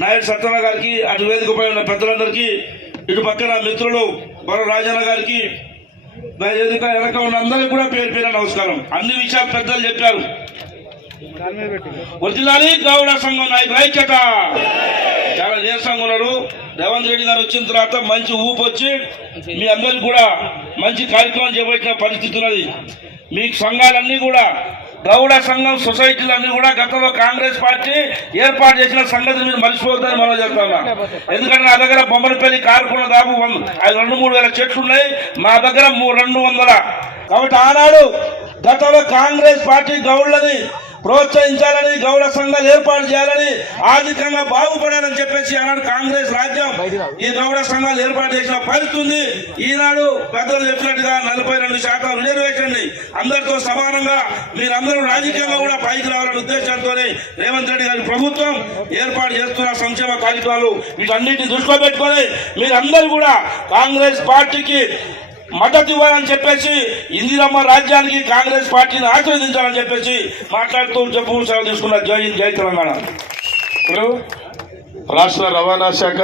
నాయుడు సత్యన గారికి, అటు వేదికపై ఉన్న పెద్దలందరికీ, ఇటు పక్కన మిత్రులు బరో రాజన్న గారికి, వేదిక వెనక ఉన్న అందరికీ కూడా పేరు పేరు నమస్కారం. అన్ని విషయాలు పెద్దలు చెప్పారు. వర్ధిల్లాలి గౌడ సంఘం నాయకుల ఐక్యత. చాలా నీరసంగా ఉన్నారు. రేవంత్ రెడ్డి గారు వచ్చిన తర్వాత మంచి ఊపు వచ్చి మీ అందరికి కూడా మంచి కార్యక్రమం చేపట్టిన పరిస్థితి ఉన్నది. మీ సంఘాలన్నీ కూడా గౌడ సంఘం సొసైటీలన్నీ కూడా గతంలో కాంగ్రెస్ పార్టీ ఏర్పాటు చేసిన సంగతిని మీరు మర్చిపోతారని మనం చెప్తామా. ఎందుకంటే నా దగ్గర బొమ్మలపల్లి కారుకున్న దాపు 2-3 వేల చెట్లు ఉన్నాయి. మా దగ్గర 200. కాబట్టి ఆనాడు గతంలో కాంగ్రెస్ పార్టీ గౌడ్లని ప్రోత్సహించాలని, గౌడ సంఘాలు ఏర్పాటు చేయాలని, ఆర్థికంగా బాగుపడాలని చెప్పేసి ఆనాడు కాంగ్రెస్ రాజ్యం ఈ గౌడ సంఘాలు ఏర్పాటు చేసిన పరిస్థితి. ఈనాడు పెద్దలు చెప్పినట్టుగా 42% రిజర్వేషన్ అందరితో సమానంగా మీరందరూ రాజకీయంగా కూడా పైకి రావాలనే ఉద్దేశంతో రేవంత్ రెడ్డి గారి ప్రభుత్వం ఏర్పాటు చేస్తున్న సంక్షేమ కార్యక్రమాలు వీటన్నిటిని దృష్టిలో పెట్టుకొని మీరందరూ కూడా కాంగ్రెస్ పార్టీకి మద్దతు ఇవ్వాలని చెప్పేసి, ఇందిరమ్మ రాజ్యానికి కాంగ్రెస్ పార్టీని ఆశీర్వదించాలని చెప్పేసి మాట్లాడుతూ సెలవు తీసుకున్నారు. జై హింద్, జై తెలంగాణ. రాష్ట్ర రవాణా శాఖ